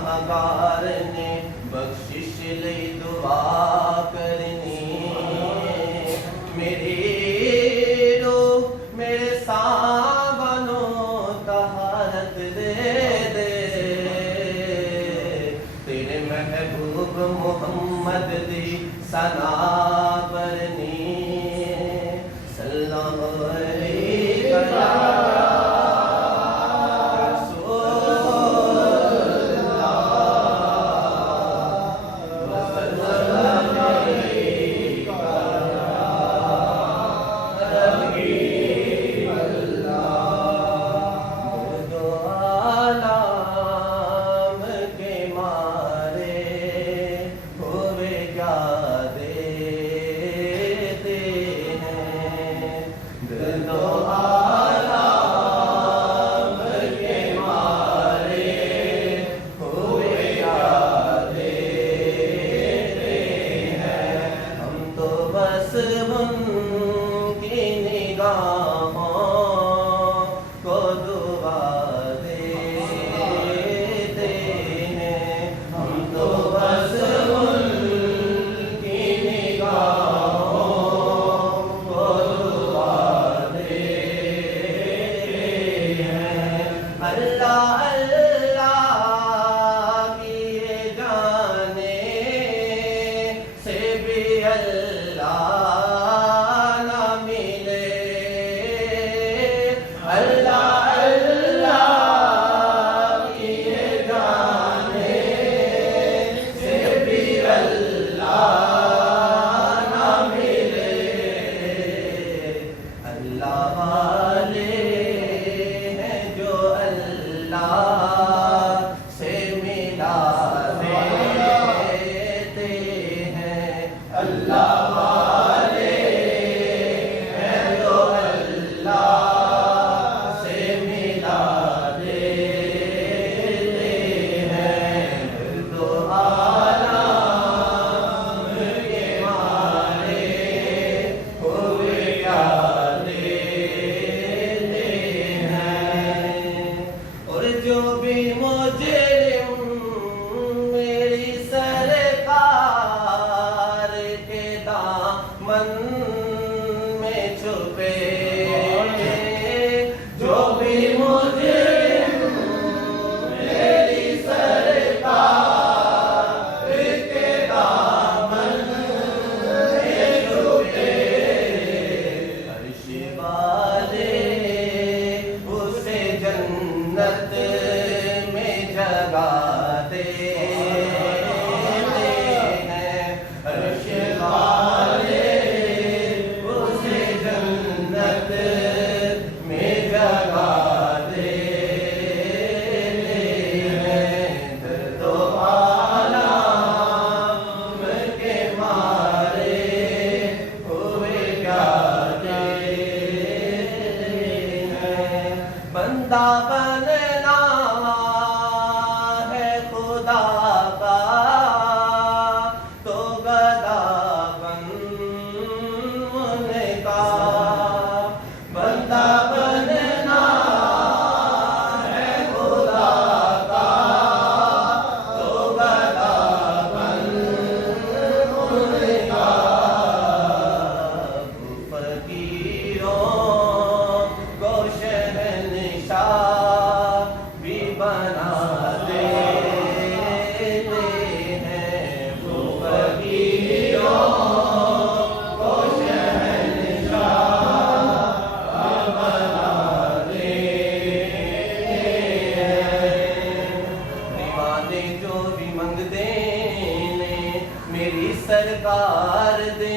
गुनाहगार ने बख्शिश लई दुआ करनी। मेरी रूह मेरे सावनो तहारत दे दे, तेरे महबूब मोहम्मद दी सना करनी। सल्लल्लाहु अलैहि बंदा बनना है खुदा का, तो गदा बन उनका। बंदा बनना है खुदा का, तो गदा बन उनका। फकीरों को भी बना देते हैं, वो फकीरों को शहंशाह बना देते हैं। दीवाने जो भी मंगते ने मेरी सरकार दे